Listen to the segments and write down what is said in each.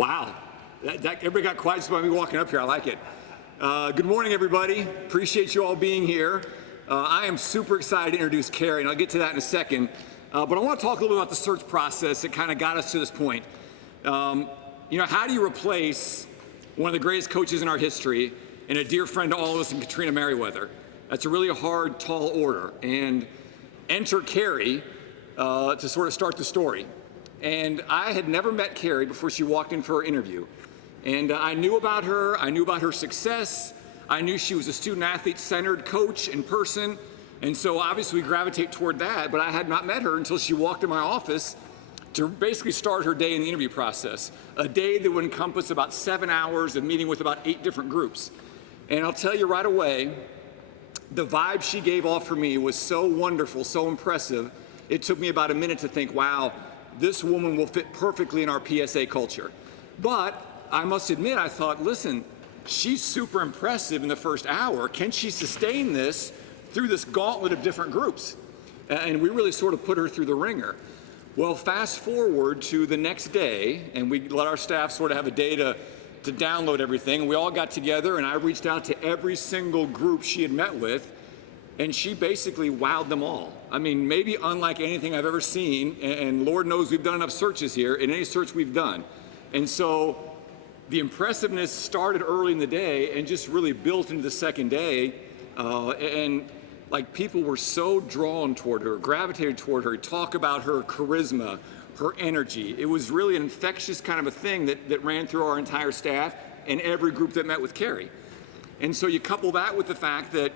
Wow, everybody got quiet just by me walking up here. I like it. Good morning, everybody. Appreciate you all being here. I am super excited to introduce Kari, and I'll get to that in a second. But I want to talk a little bit about the search process that kind of got us to this point. How do you replace one of the greatest coaches in our history and a dear friend to all of us in Katrina Merriweather? That's a really hard, tall order. And enter Kari to sort of start the story. And I had never met Kari before she walked in for her interview. And I knew about her. I knew about her success. I knew she was a student-athlete-centered coach in person. And so obviously we gravitate toward that, but I had not met her until she walked in my office to basically start her day in the interview process. A day that would encompass about 7 hours of meeting with about 8 different groups. And I'll tell you right away, the vibe she gave off for me was so wonderful, so impressive. It took me about a minute to think, wow, this woman will fit perfectly in our PSA culture. But I must admit, I thought, listen, she's super impressive in the first hour. Can she sustain this through this gauntlet of different groups? And we really sort of put her through the ringer. Well, fast forward to the next day, and we let our staff sort of have a day to download everything. We all got together, and I reached out to every single group she had met with, and she basically wowed them all. I mean, maybe unlike anything I've ever seen, and Lord knows we've done enough searches here, in any search we've done. And so the impressiveness started early in the day and just really built into the second day. People were so drawn toward her, gravitated toward her, talk about her charisma, her energy. It was really an infectious kind of a thing that ran through our entire staff and every group that met with Kari. And so you couple that with the fact that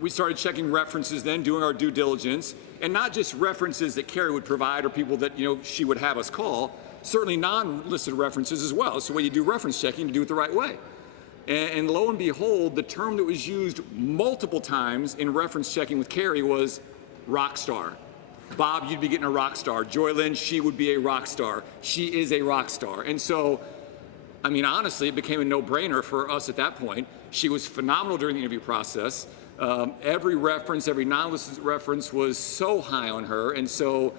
we started checking references then, doing our due diligence, and not just references that Kari would provide or people that she would have us call, certainly non-listed references as well. So when you do reference checking, you do it the right way. And lo and behold, the term that was used multiple times in reference checking with Kari was rock star. Bob, you'd be getting a rock star. Joy Lynn, she would be a rock star. She is a rock star. And so, I mean, honestly, it became a no-brainer for us at that point. She was phenomenal during the interview process. Every reference, every non-listed reference was so high on her. And so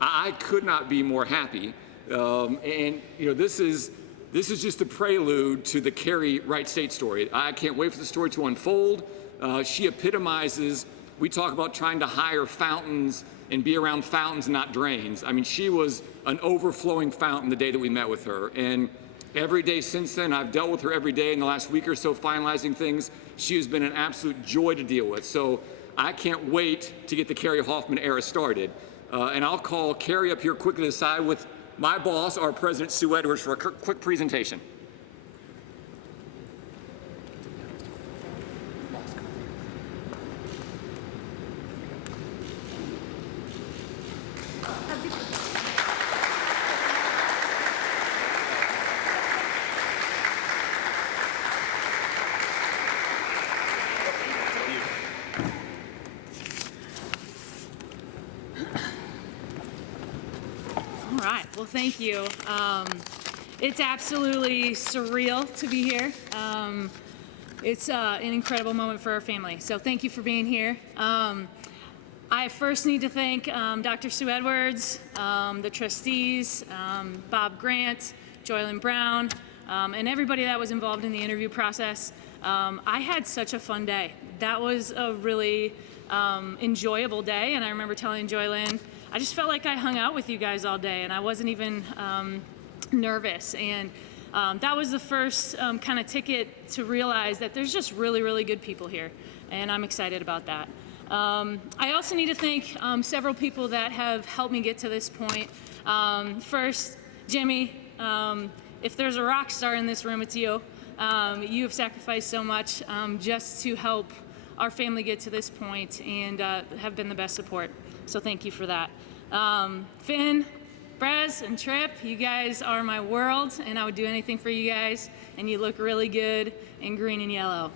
I could not be more happy. This is just the prelude to the Kari Wright State story. I can't wait for the story to unfold. She epitomizes, we talk about trying to hire fountains and be around fountains, not drains. I mean, she was an overflowing fountain the day that we met with her. And every day since then, I've dealt with her every day in the last week or so, finalizing things. She has been an absolute joy to deal with. So I can't wait to get the Kari Hoffman era started. And I'll call Kari up here quickly to the side with my boss, our president, Sue Edwards, for a quick presentation. Well, thank you. It's absolutely surreal to be here. It's an incredible moment for our family. So thank you for being here. I first need to thank Dr. Sue Edwards, the trustees, Bob Grant, Joylyn Brown, and everybody that was involved in the interview process. I had such a fun day. That was a really enjoyable day, and I remember telling Joylyn, I just felt like I hung out with you guys all day, and I wasn't even nervous. And that was the first kind of ticket to realize that there's just really, really good people here, and I'm excited about that. I also need to thank several people that have helped me get to this point. First, Jimmy, if there's a rock star in this room, it's you. You have sacrificed so much just to help our family get to this point and have been the best support. So thank you for that. Finn, Brez, and Trip, you guys are my world, and I would do anything for you guys, and you look really good in green and yellow.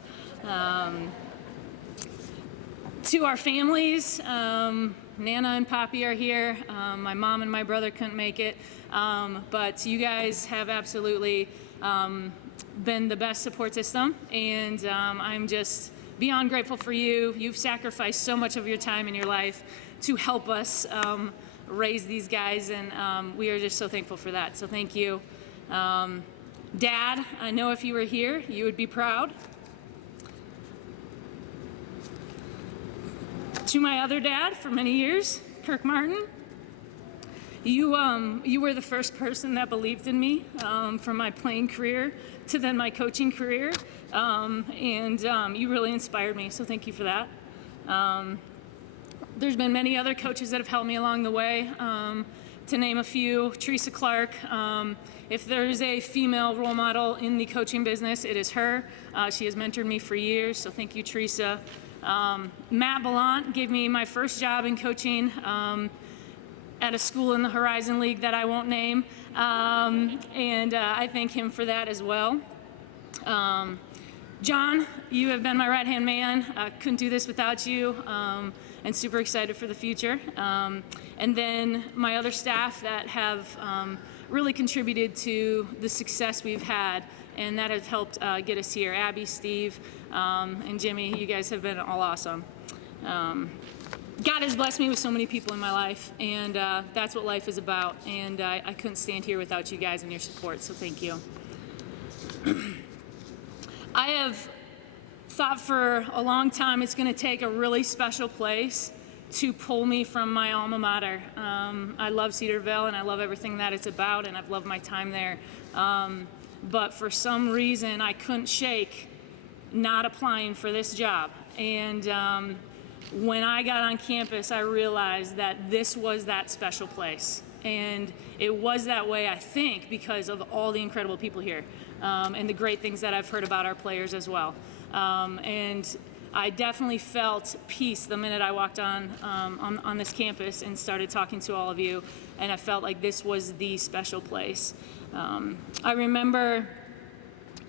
To our families, Nana and Poppy are here. My mom and my brother couldn't make it, but you guys have absolutely been the best support system, and I'm just beyond grateful for you. You've sacrificed so much of your time in your life to help us raise these guys, and we are just so thankful for that. So thank you. Dad, I know if you were here, you would be proud. To my other dad for many years, Kirk Martin, you were the first person that believed in me from my playing career to then my coaching career, and you really inspired me, so thank you for that. There's been many other coaches that have helped me along the way. To name a few, Teresa Clark. If there's a female role model in the coaching business, it is her. She has mentored me for years, so thank you, Teresa. Matt Ballant gave me my first job in coaching at a school in the Horizon League that I won't name, and I thank him for that as well. John, you have been my right-hand man. I couldn't do this without you, and super excited for the future. And then my other staff that have really contributed to the success we've had, and that has helped get us here. Abby, Steve, and Jimmy, you guys have been all awesome. God has blessed me with so many people in my life, and that's what life is about. And I couldn't stand here without you guys and your support, so thank you. I have thought for a long time it's going to take a really special place to pull me from my alma mater. I love Cedarville, and I love everything that it's about, and I've loved my time there. But for some reason, I couldn't shake not applying for this job. And when I got on campus, I realized that this was that special place. And it was that way, I think, because of all the incredible people here and the great things that I've heard about our players as well. And I definitely felt peace the minute I walked on this campus and started talking to all of you, and I felt like this was the special place. I remember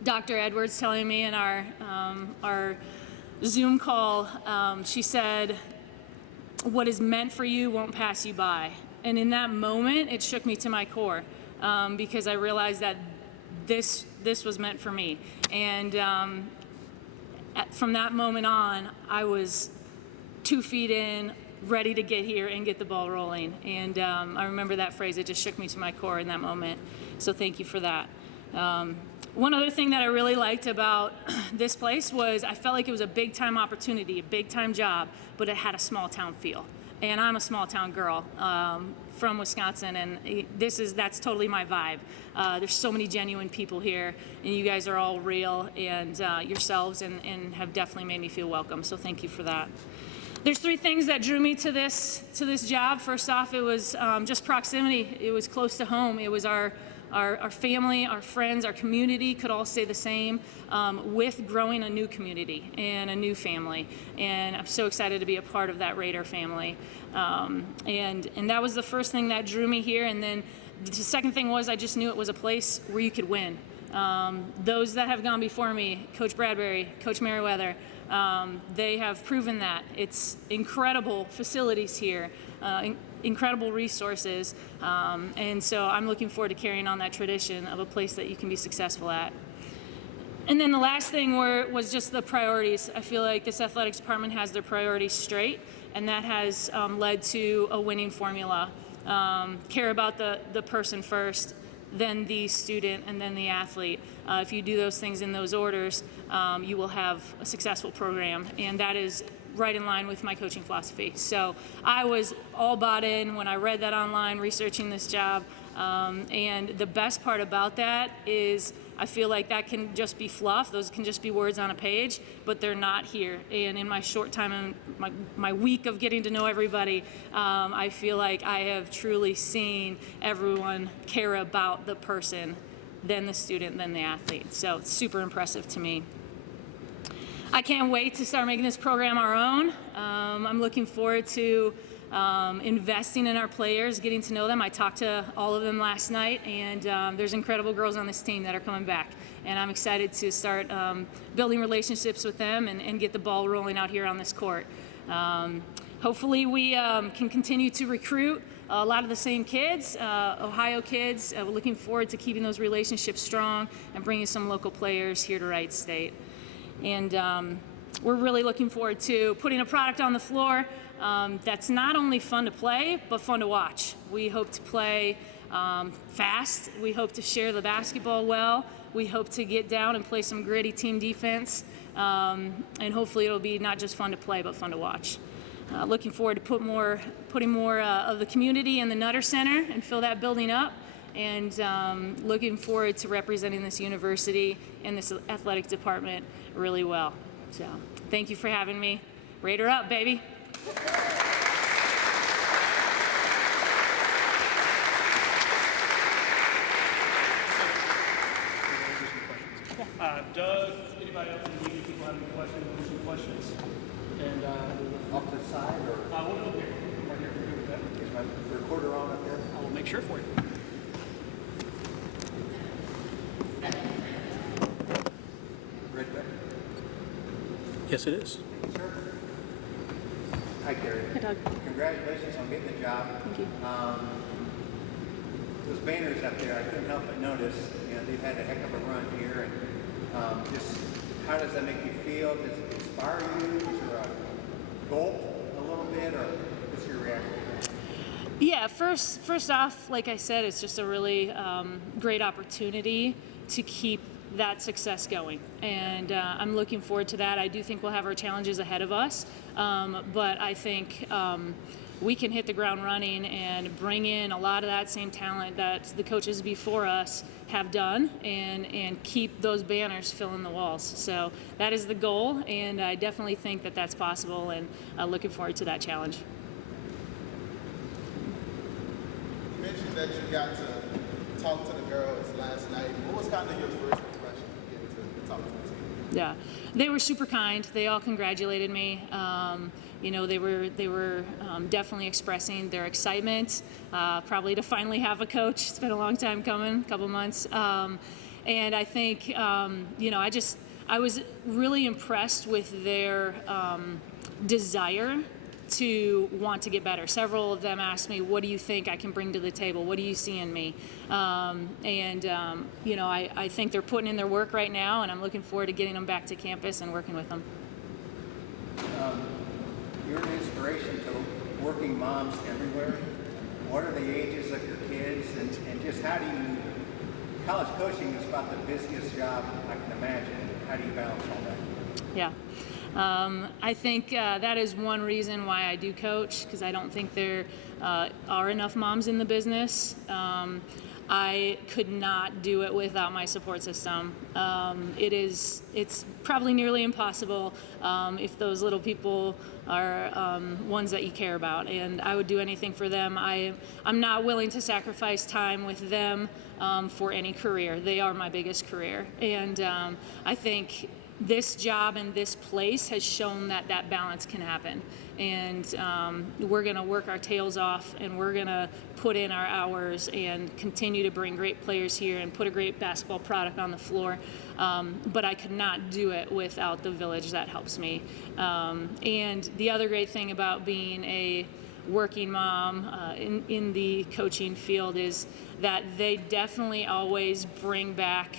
Dr. Edwards telling me in our Zoom call, she said, "What is meant for you won't pass you by." And in that moment, it shook me to my core because I realized that this was meant for me. And from that moment on, I was 2 feet in, ready to get here and get the ball rolling. And I remember that phrase. It just shook me to my core in that moment. So thank you for that. One other thing that I really liked about this place was I felt like it was a big-time opportunity, a big-time job, but it had a small-town feel. And I'm a small-town girl from Wisconsin, and that's totally my vibe. There's so many genuine people here, and you guys are all real and yourselves, and have definitely made me feel welcome. So thank you for that. There's 3 things that drew me to this job. First off, it was just proximity. It was close to home. It was our family, our friends, our community could all stay the same with growing a new community and a new family. And I'm so excited to be a part of that Raider family. And that was the first thing that drew me here. And then the second thing was I just knew it was a place where you could win. Those that have gone before me, Coach Bradbury, Coach Merriweather, they have proven that. It's incredible facilities here. Incredible resources, and so I'm looking forward to carrying on that tradition of a place that you can be successful at. And then the last thing was just the priorities. I feel like this athletics department has their priorities straight, and that has led to a winning formula. Care about the person first, then the student, and then the athlete. If you do those things in those orders, you will have a successful program, and that is right in line with my coaching philosophy. So I was all bought in when I read that online, researching this job. And the best part about that is I feel like that can just be fluff. Those can just be words on a page, but they're not here. And in my short time and my week of getting to know everybody, I feel like I have truly seen everyone care about the person, then the student, then the athlete. So it's super impressive to me. I can't wait to start making this program our own. I'm looking forward to investing in our players, getting to know them. I talked to all of them last night, and there's incredible girls on this team that are coming back. And I'm excited to start building relationships with them and get the ball rolling out here on this court. Hopefully we can continue to recruit a lot of the same kids, Ohio kids. We're looking forward to keeping those relationships strong and bringing some local players here to Wright State. And we're really looking forward to putting a product on the floor that's not only fun to play, but fun to watch. We hope to play fast. We hope to share the basketball well. We hope to get down and play some gritty team defense. And hopefully it'll be not just fun to play, but fun to watch. Looking forward to putting more of the community in the Nutter Center and fill that building up. And looking forward to representing this university and this athletic department really well. So thank you for having me. Raider up, baby. Doug, anybody else in the meeting, people have any questions, some questions? And Off to the side or we'll go here. Right here, we're good with that. is my recorder on up there? I will make sure for you. Right there. Yes, it is. Sir. Hi, Kari. Hi, Doug. Congratulations on getting the job. Thank you. Those banners up there, I couldn't help but notice, they've had a heck of a run here. And just how does that make you feel? Does it inspire you? Is there a goal a little bit, or what's your reaction? Yeah, first off, like I said, it's just a really great opportunity to keep that success going. And I'm looking forward to that. I do think we'll have our challenges ahead of us, but I think we can hit the ground running and bring in a lot of that same talent that the coaches before us have done and keep those banners filling the walls. So that is the goal, and I definitely think that that's possible, and looking forward to that challenge. You mentioned that you got to talk to the girls last night. What was kind of your first impression of getting to talk to the team? Yeah, they were super kind. They all congratulated me. They were definitely expressing their excitement, probably to finally have a coach. It's been a long time coming, a couple months. And I think, I was really impressed with their desire to want to get better. Several of them asked me, what do you think I can bring to the table? What do you see in me? I think they're putting in their work right now, and I'm looking forward to getting them back to campus and working with them. You're an inspiration to working moms everywhere. What are the ages of your kids, and just how do you, college coaching is about the busiest job I can imagine. How do you balance all that? Yeah. I think that is one reason why I do coach, because I don't think there are enough moms in the business. I could not do it without my support system. It's probably nearly impossible if those little people are ones that you care about, and I would do anything for them. I'm not willing to sacrifice time with them for any career. They are my biggest career, and I think this job and this place has shown that that balance can happen. And we're going to work our tails off, and we're going to put in our hours and continue to bring great players here and put a great basketball product on the floor. But I could not do it without the village that helps me. And the other great thing about being a working mom in the coaching field is that they definitely always bring back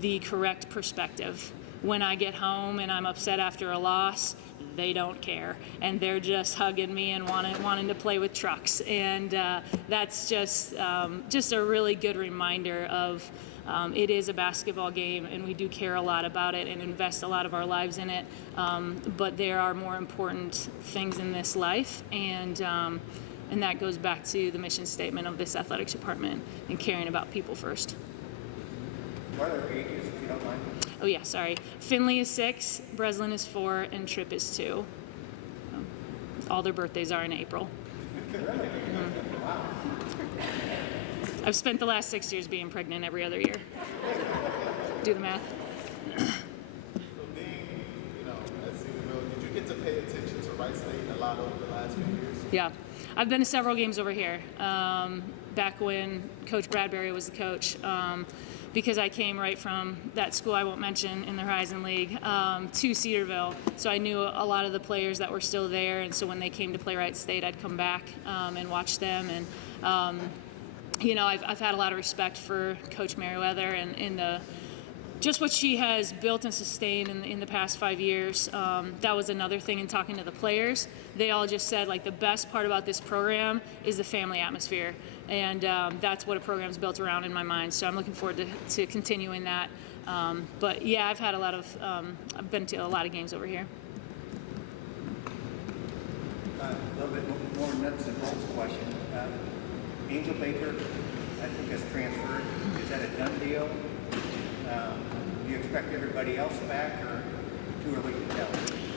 the correct perspective. When I get home and I'm upset after a loss, they don't care, and they're just hugging me and wanting to play with trucks, and that's just a really good reminder of it is a basketball game, and we do care a lot about it and invest a lot of our lives in it, but there are more important things in this life, and that goes back to the mission statement of this athletics department and caring about people first. What are their ages, if you don't mind? Oh yeah, sorry. Finley is 6, Breslin is 4, and Tripp is 2. All their birthdays are in April. I've spent the last 6 years being pregnant every other year. Do the math. So being, at Cedarville, did you get to pay attention to Wright State a lot over the last few years? Yeah, I've been to several games over here. Back when Coach Bradbury was the coach. Because I came right from that school I won't mention in the Horizon League to Cedarville. So I knew a lot of the players that were still there, and so when they came to play Wright State, I'd come back and watch them. And I've had a lot of respect for Coach Merriweather and just what she has built and sustained in the past 5 years. That was another thing in talking to the players. They all just said, like, the best part about this program is the family atmosphere. and that's what a program's built around in my mind. So I'm looking forward to continuing that. But yeah, I've had I've been to a lot of games over here. A little bit more nuts and bolts question. Angel Baker, I think, has transferred. Is that a done deal? Do you expect everybody else back, or too early to tell?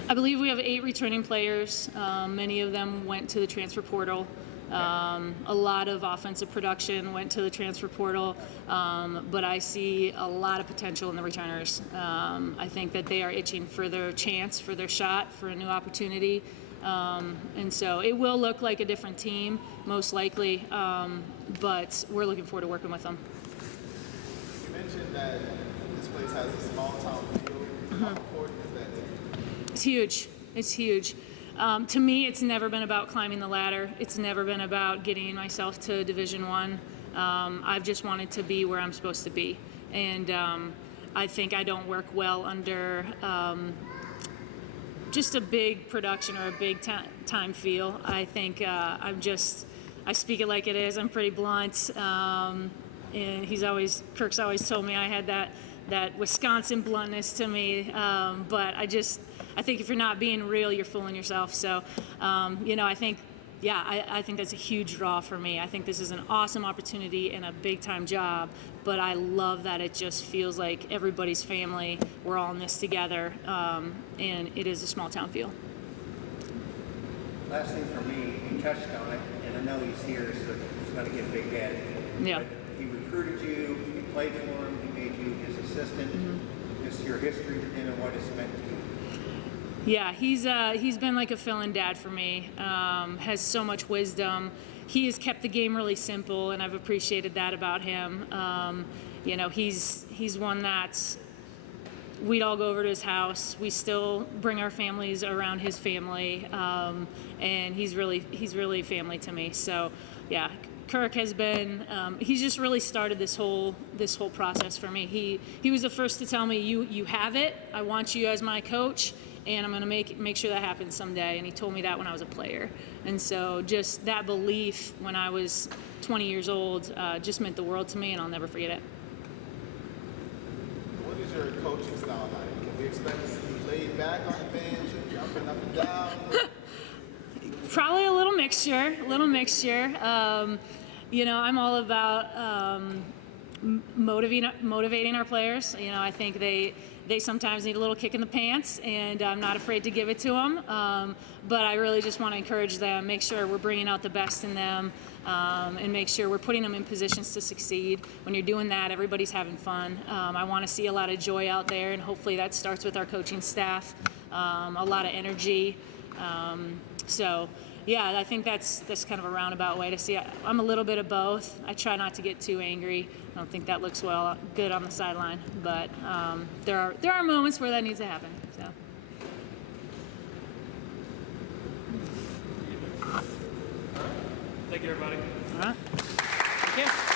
I believe we have 8 returning players. Many of them went to the transfer portal. A lot of offensive production went to the transfer portal, but I see a lot of potential in the returners. I think that they are itching for their chance, for their shot, for a new opportunity. And so it will look like a different team, most likely, but we're looking forward to working with them. You mentioned that this place has a small town feel. How important is that to you? It's huge. It's huge. To me, it's never been about climbing the ladder. It's never been about getting myself to Division I. I've just wanted to be where I'm supposed to be. And I think I don't work well under just a big production or a big time feel. I think I speak it like it is. I'm pretty blunt. And Kirk's always told me I had that Wisconsin bluntness to me. But I think if you're not being real, you're fooling yourself. So, I think that's a huge draw for me. I think this is an awesome opportunity and a big time job, but I love that it just feels like everybody's family. We're all in this together, and it is a small town feel. Last thing for me, you touched on it, and I know he's here, so he's going to get Big Ed. Yeah. But he recruited you, you played for him, he made you his assistant. Just your history with him and what it's meant to you. Yeah, he's been like a fill-in dad for me. Has so much wisdom. He has kept the game really simple, and I've appreciated that about him. He's one that's we'd all go over to his house. We still bring our families around his family, and he's really family to me. So, yeah. Kirk has been, he's just really started this whole process for me. He was the first to tell me, you have it. I want you as my coach, and I'm going to make sure that happens someday. And he told me that when I was a player. And so just that belief when I was 20 years old just meant the world to me, and I'll never forget it. What is your coaching style like? Can we expect to see you laid back on the bench and jumping up and down? Probably a little mixture. I'm all about motivating our players. I think they sometimes need a little kick in the pants, and I'm not afraid to give it to them. But I really just want to encourage them, make sure we're bringing out the best in them, and make sure we're putting them in positions to succeed. When you're doing that, everybody's having fun. I want to see a lot of joy out there, and hopefully that starts with our coaching staff, a lot of energy. So, yeah, I think that's kind of a roundabout way to see it. I'm a little bit of both. I try not to get too angry. I don't think that looks good on the sideline, but there are moments where that needs to happen. So. Thank you, everybody. All right. Thank you.